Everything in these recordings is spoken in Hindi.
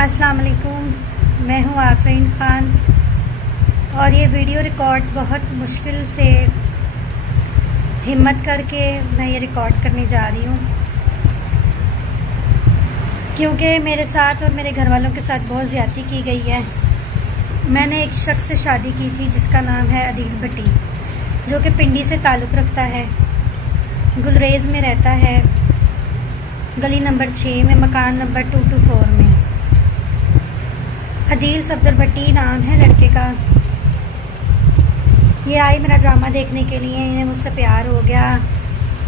अस्सलाम वालेकुम। मैं हूँ आफरीन ख़ान और ये वीडियो रिकॉर्ड बहुत मुश्किल से हिम्मत करके मैं ये रिकॉर्ड करने जा रही हूँ, क्योंकि मेरे साथ और मेरे घर वालों के साथ बहुत ज़्यादती की गई है। मैंने एक शख्स से शादी की थी जिसका नाम है अदील भट्टी, जो कि पिंडी से ताल्लुक़ रखता है, गुलरेज़ में रहता है, गली नंबर 6 में, मकान नंबर 224 में। अदील सफदर भट्टी नाम है लड़के का। ये आई मेरा ड्रामा देखने के लिए, इन्हें मुझसे प्यार हो गया,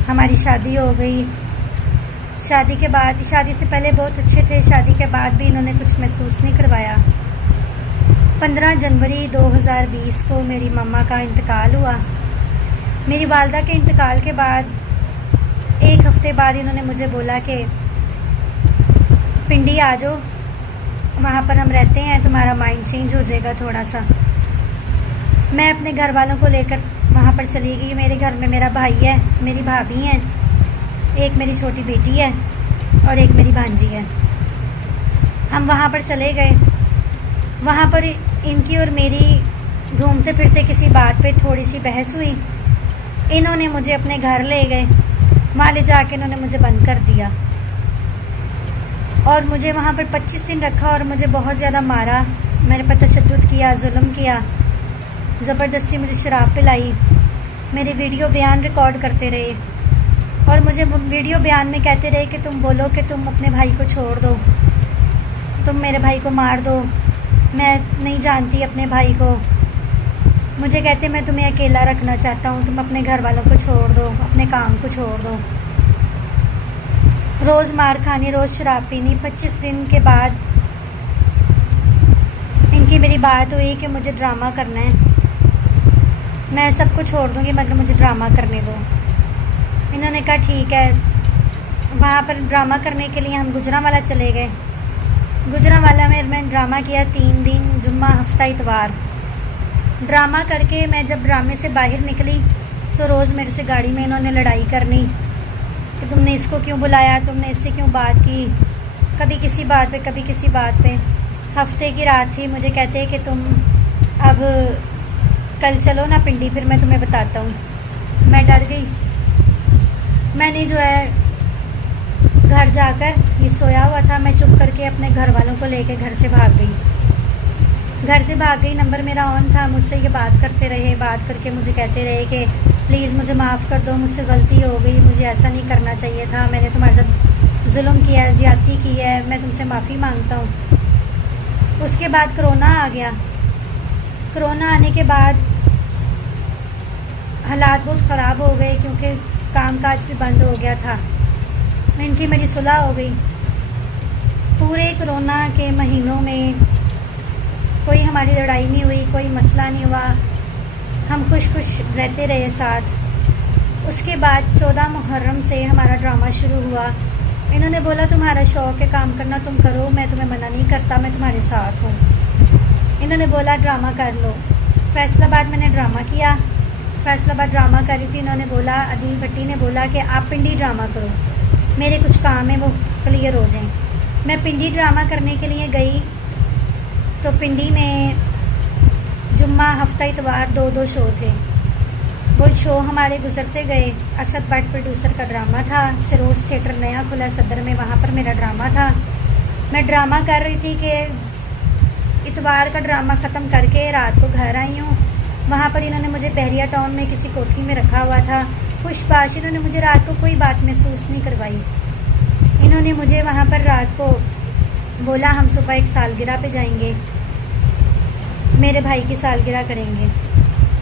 हमारी शादी हो गई। शादी के बाद, शादी से पहले बहुत अच्छे थे, शादी के बाद भी इन्होंने कुछ महसूस नहीं करवाया। 15 जनवरी 2020 को मेरी मम्मा का इंतकाल हुआ। मेरी वालदा के इंतकाल के बाद 1 हफ़्ते बाद इन्होंने मुझे बोला कि पिंडी आ जाओ, वहाँ पर हम रहते हैं, तुम्हारा माइंड चेंज हो जाएगा थोड़ा सा। मैं अपने घर वालों को लेकर वहाँ पर चली गई। मेरे घर में मेरा भाई है, मेरी भाभी हैं, एक मेरी छोटी बेटी है और एक मेरी भांजी है। हम वहाँ पर चले गए। वहाँ पर इनकी और मेरी घूमते फिरते किसी बात पे थोड़ी सी बहस हुई। इन्होंने मुझे अपने घर ले गए, वहाँ ले जाके इन्होंने मुझे बंद कर दिया और मुझे वहाँ पर 25 दिन रखा और मुझे बहुत ज़्यादा मारा, मेरे पर तशद्दुद किया, जुल्म किया, ज़बरदस्ती मुझे शराब पिलाई, मेरे वीडियो बयान रिकॉर्ड करते रहे और मुझे वीडियो बयान में कहते रहे कि तुम बोलो कि तुम अपने भाई को छोड़ दो, तुम मेरे भाई को मार दो, मैं नहीं जानती अपने भाई को। मुझे कहते मैं तुम्हें अकेला रखना चाहता हूँ, तुम अपने घर वालों को छोड़ दो, अपने काम को छोड़ दो। रोज़ मार खानी, रोज़ शराब पीनी। 25 दिन के बाद इनकी मेरी बात हुई कि मुझे ड्रामा करना है, मैं सब कुछ छोड़ दूँगी मगर मुझे ड्रामा करने दो। इन्होंने कहा ठीक है। वहाँ पर ड्रामा करने के लिए हम गुजरांवाला चले गए। गुजरांवाला में मैंने ड्रामा किया 3 दिन, जुम्मा, हफ्ता, इतवार। ड्रामा करके मैं जब ड्रामे से बाहर निकली तो रोज़ मेरे से गाड़ी में इन्होंने लड़ाई करनी कि तुमने इसको क्यों बुलाया, तुमने इससे क्यों बात की, कभी किसी बात पे, कभी किसी बात पे। हफ्ते की रात थी, मुझे कहते कि तुम अब कल चलो ना पिंडी, फिर मैं तुम्हें बताता हूँ। मैं डर गई। मैंने जो है घर जाकर, ये सोया हुआ था, मैं चुप करके अपने घर वालों को लेके घर से भाग गई। घर से भाग गई, नंबर मेरा ऑन था, मुझसे ये बात करते रहे, बात करके मुझे कहते रहे कि प्लीज़ मुझे माफ़ कर दो, मुझसे गलती हो गई, मुझे ऐसा नहीं करना चाहिए था, मैंने तुम्हारे साथ जुल्म किया है, ज़्यादती की है, मैं तुमसे माफ़ी मांगता हूँ। उसके बाद कोरोना आ गया। कोरोना आने के बाद हालात बहुत ख़राब हो गए क्योंकि कामकाज भी बंद हो गया था। इनकी मेरी सुलह हो गई। पूरे कोरोना के महीनों में कोई हमारी लड़ाई नहीं हुई, कोई मसला नहीं हुआ, हम खुश रहते रहे साथ। उसके बाद 14 मुहर्रम से हमारा ड्रामा शुरू हुआ। इन्होंने बोला तुम्हारा शौक़ है काम करना, तुम करो, मैं तुम्हें मना नहीं करता, मैं तुम्हारे साथ हूँ। इन्होंने बोला ड्रामा कर लो। फैसलाबाद मैंने ड्रामा किया। फैसलाबाद ड्रामा कर रही थी, इन्होंने बोला, अदील भट्टी ने बोला कि आप पिंडी ड्रामा करो, मेरे कुछ काम है वो क्लियर हो जाएं। मैं पिंडी ड्रामा करने के लिए गई तो पिंडी में जुम्मा, हफ्ता, इतवार 2-2 शो थे। वो शो हमारे गुजरते गए। असद भट्ट प्रोड्यूसर का ड्रामा था, सिरोज थिएटर नया खुला सदर में, वहाँ पर मेरा ड्रामा था। मैं ड्रामा कर रही थी कि इतवार का ड्रामा ख़त्म करके रात को घर आई हूँ। वहाँ पर इन्होंने मुझे बहरिया टाउन में किसी कोठी में रखा हुआ था, खुशबाश। इन्होंने मुझे रात को कोई बात महसूस नहीं करवाई। इन्होंने मुझे वहाँ पर रात को बोला हम सुबह एक सालगिरह पे जाएंगे, मेरे भाई की सालगिरह करेंगे।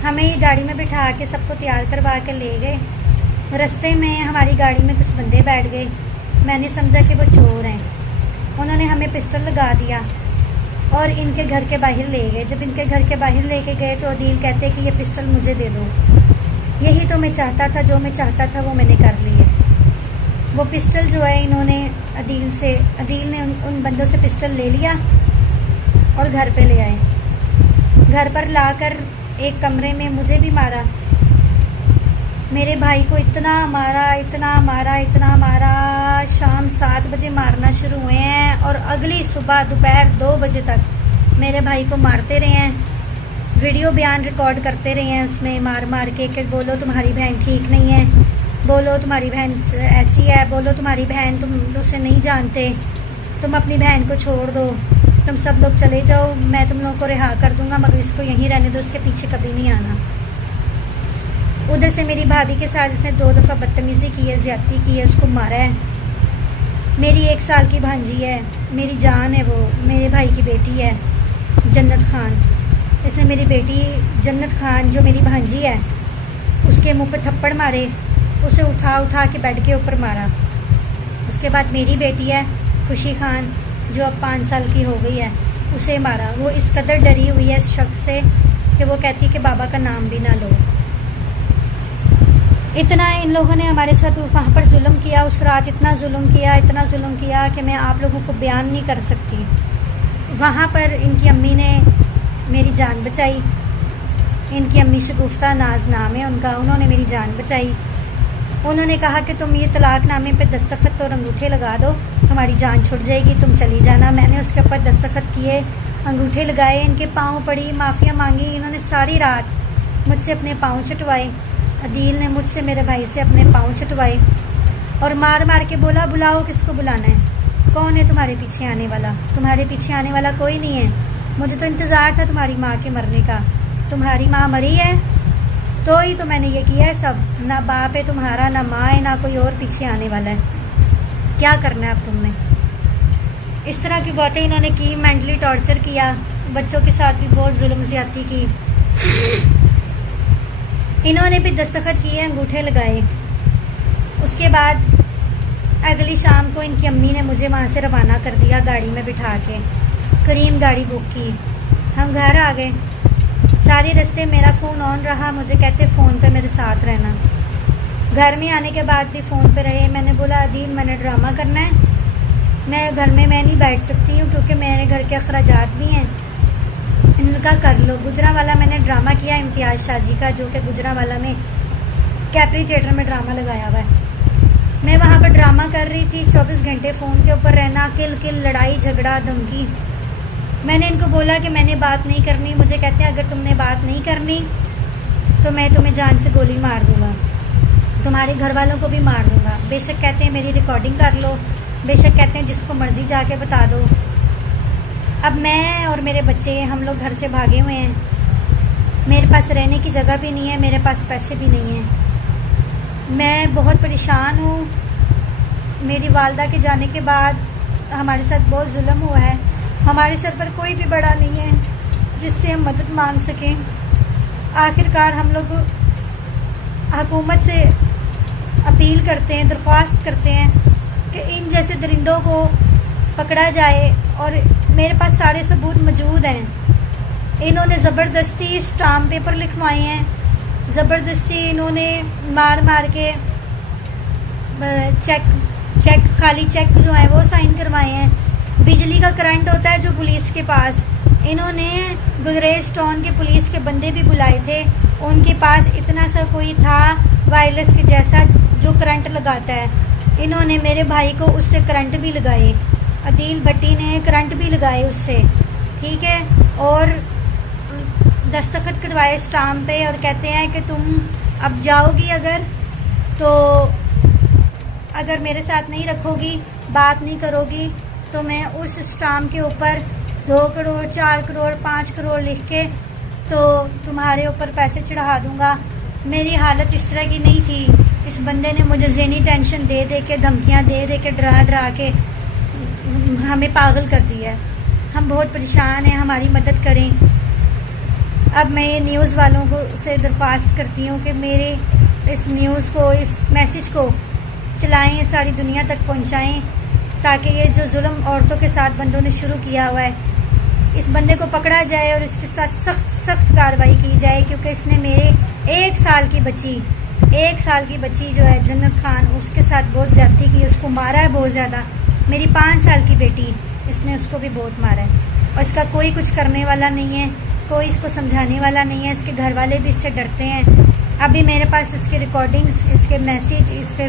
हमें ये गाड़ी में बिठा के सबको तैयार करवा के ले गए। रास्ते में हमारी गाड़ी में कुछ बंदे बैठ गए। मैंने समझा कि वो चोर हैं। उन्होंने हमें पिस्टल लगा दिया और इनके घर के बाहर ले गए। जब इनके घर के बाहर लेके गए तो अदील कहते कि ये पिस्टल मुझे दे दो, यही तो मैं चाहता था, जो मैं चाहता था वो मैंने कर लिया। वो पिस्टल जो है इन्होंने अदील ने उन बंदों से पिस्टल ले लिया और घर पे ले आए। घर पर लाकर एक कमरे में मुझे भी मारा मेरे भाई को इतना मारा, इतना मारा, इतना मारा। शाम 7 बजे मारना शुरू हुए हैं और अगली सुबह दोपहर 2 बजे तक मेरे भाई को मारते रहे हैं। वीडियो बयान रिकॉर्ड करते रहे हैं उसमें मार मार के कि बोलो तुम्हारी बहन ठीक नहीं है, बोलो तुम्हारी बहन ऐसी है, बोलो तुम्हारी बहन तुम उसे नहीं जानते, तुम अपनी बहन को छोड़ दो, तुम सब लोग चले जाओ, मैं तुम लोगों को रिहा कर दूंगा, मगर इसको यहीं रहने दो, उसके पीछे कभी नहीं आना। उधर से मेरी भाभी के साथ जिसने 2 दफ़ा बदतमीज़ी की है, ज़्यादती की है, उसको मारा है। मेरी 1 साल की भांजी है, मेरी जान है, वो मेरे भाई की बेटी है जन्नत खान। इसने मेरी बेटी जन्नत खान जो मेरी भांजी है उसके मुंह पे थप्पड़ मारे, उसे उठा उठा के बेड के ऊपर मारा। उसके बाद मेरी बेटी है खुशी खान जो अब 5 साल की हो गई है, उसे मारा। वो इस कदर डरी हुई है इस शख्स से कि वो कहती है कि बाबा का नाम भी ना लो। इतना इन लोगों ने हमारे साथ वहाँ पर जुल्म किया, उस रात इतना जुल्म किया, इतना जुल्म किया कि मैं आप लोगों को बयान नहीं कर सकती। वहाँ पर इनकी अम्मी ने मेरी जान बचाई। इनकी अम्मी शगुफ्ता नाज नाम है उनका, उन्होंने मेरी जान बचाई। उन्होंने कहा कि तुम ये तलाकनामे पे दस्तखत और अंगूठे लगा दो, तुम्हारी जान छुट जाएगी, तुम चली जाना। मैंने उसके ऊपर दस्तखत किए, अंगूठे लगाए, इनके पाँव पड़ी, माफ़िया मांगी। इन्होंने सारी रात मुझसे अपने पाँव चटवाए। अदील ने मुझसे मेरे भाई से अपने पाँव चटवाए और मार मार के बोला बुलाओ किसको बुलाना है, कौन है तुम्हारे पीछे आने वाला? तुम्हारे पीछे आने वाला कोई नहीं है। मुझे तो इंतज़ार था तुम्हारी माँ के मरने का, तुम्हारी माँ मरी है तो ही तो मैंने ये किया है सब। ना बाप है तुम्हारा, ना माँ है, ना कोई और पीछे आने वाला है। क्या करना है अब तुमने? इस तरह की बातें इन्होंने की, मेंटली टॉर्चर किया, बच्चों के साथ भी बहुत जुल्म ज़्यादती की। इन्होंने भी दस्तखत किए, अंगूठे लगाए। उसके बाद अगली शाम को इनकी अम्मी ने मुझे वहाँ से रवाना कर दिया गाड़ी में बिठा के, करीम गाड़ी बुक की। हम घर आ गए। सारे रास्ते मेरा फ़ोन ऑन रहा, मुझे कहते फ़ोन पे मेरे साथ रहना। घर में आने के बाद भी फ़ोन पे रहे। मैंने बोला अदील मैंने ड्रामा करना है, मैं घर में मैं नहीं बैठ सकती हूँ क्योंकि मेरे घर के अखराजात भी हैं, इनका कर लो। गुजरावाला मैंने ड्रामा किया इम्तियाज़ शाजी का, जो कि गुजरावाला में कैप्री थिएटर में ड्रामा लगाया हुआ है। मैं वहाँ पर ड्रामा कर रही थी, 24 घंटे फ़ोन के ऊपर रहना, किल किल, लड़ाई झगड़ा धमकी। मैंने इनको बोला कि मैंने बात नहीं करनी। मुझे कहते हैं अगर तुमने बात नहीं करनी तो मैं तुम्हें जान से गोली मार दूँगा, तुम्हारे घर वालों को भी मार दूँगा। बेशक कहते हैं मेरी रिकॉर्डिंग कर लो, बेशक कहते हैं जिसको मर्ज़ी जाके बता दो। अब मैं और मेरे बच्चे हम लोग घर से भागे हुए हैं। मेरे पास रहने की जगह भी नहीं है, मेरे पास पैसे भी नहीं हैं। मैं बहुत परेशान हूँ। मेरी वालदा के जाने के बाद हमारे साथ बहुत जुल्म हुआ है। हमारे सर पर कोई भी बड़ा नहीं है जिससे हम मदद मांग सकें। आखिरकार हम लोग हुकूमत से अपील करते हैं, दरख्वास्त करते हैं कि इन जैसे दरिंदों को पकड़ा जाए। और मेरे पास सारे सबूत मौजूद हैं। इन्होंने ज़बरदस्ती स्टाम्प पेपर लिखवाए हैं, ज़बरदस्ती इन्होंने मार मार के चेक खाली चेक जो है वो साइन करवाए हैं। बिजली का करंट होता है जो पुलिस के पास, इन्होंने गुजरेज टाउन के पुलिस के बंदे भी बुलाए थे। उनके पास इतना सा कोई था वायरलेस के जैसा जो करंट लगाता है। इन्होंने मेरे भाई को उससे करंट भी लगाए, अदील भट्टी ने करंट भी लगाए उससे, ठीक है। और दस्तखत करवाए स्टाम्प पे और कहते हैं कि तुम अब जाओगी अगर मेरे साथ नहीं रखोगी, बात नहीं करोगी तो मैं उस स्टाम्प के ऊपर 2 करोड़ 4 करोड़ 5 करोड़ लिख के तो तुम्हारे ऊपर पैसे चढ़ा दूंगा। मेरी हालत इस तरह की नहीं थी। इस बंदे ने मुझे ज़हनी टेंशन दे दे के, धमकियाँ दे दे के, डरा डरा के हमें पागल कर दिया है। हम बहुत परेशान हैं, हमारी मदद करें। अब मैं ये न्यूज़ वालों को से दरख्वास्त करती हूँ कि मेरे इस न्यूज़ को, इस मैसेज को चलाएं, सारी दुनिया तक पहुँचाएं, ताकि ये जो जुल्म औरतों के साथ बंदों ने शुरू किया हुआ है, इस बंदे को पकड़ा जाए और इसके साथ सख्त कार्रवाई की जाए। क्योंकि इसने मेरे 1 साल की बच्ची जो है जन्नत खान, उसके साथ बहुत ज़्यादती की, उसको मारा है बहुत ज़्यादा। मेरी 5 साल की बेटी, इसने उसको भी बहुत मारा है और इसका कोई कुछ करने वाला नहीं है, कोई इसको समझाने वाला नहीं है। इसके घर वाले भी इससे डरते हैं। अभी मेरे पास इसके रिकॉर्डिंग्स, इसके मैसेज, इसके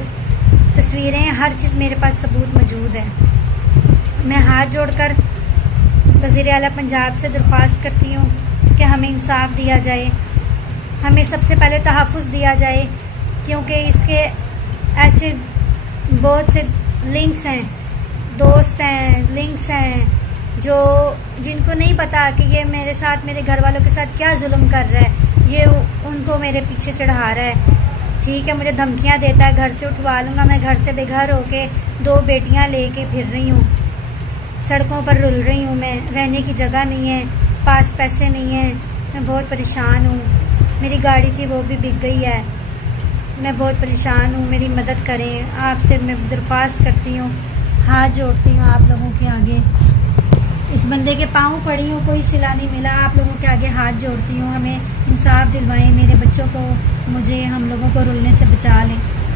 तस्वीरें, हर चीज़ मेरे पास सबूत मौजूद है। मैं हाथ जोड़कर वज़ीर आला पंजाब से दरख्वास्त करती हूँ कि हमें इंसाफ दिया जाए, हमें सबसे पहले तहफ़्फ़ुज़ दिया जाए, क्योंकि इसके ऐसे बहुत से लिंक्स हैं, दोस्त हैं, लिंक्स हैं जो जिनको नहीं पता कि ये मेरे साथ, मेरे घर वालों के साथ क्या जुल्म कर रहा है, ये उनको मेरे पीछे चढ़ा रहा है। ठीक है, मुझे धमकियाँ देता है, घर से उठवा लूँगा, मैं घर से बेघर होके 2 बेटियाँ लेके फिर रही हूँ, सड़कों पर रुल रही हूँ, मैं रहने की जगह नहीं है, पास पैसे नहीं है, मैं बहुत परेशान हूँ। मेरी गाड़ी थी वो भी बिक गई है, मैं बहुत परेशान हूँ, मेरी मदद करें। आपसे मैं दरख्वास्त करती हूँ, हाथ जोड़ती हूँ आप लोगों के आगे। इस बंदे के पाँव पड़ी हूँ, कोई सिला नहीं मिला, आप लोगों के आगे हाथ जोड़ती हूँ, हमें इंसाफ दिलवाएं, मेरे बच्चों को, मुझे, हम लोगों को रुलने से बचा लें।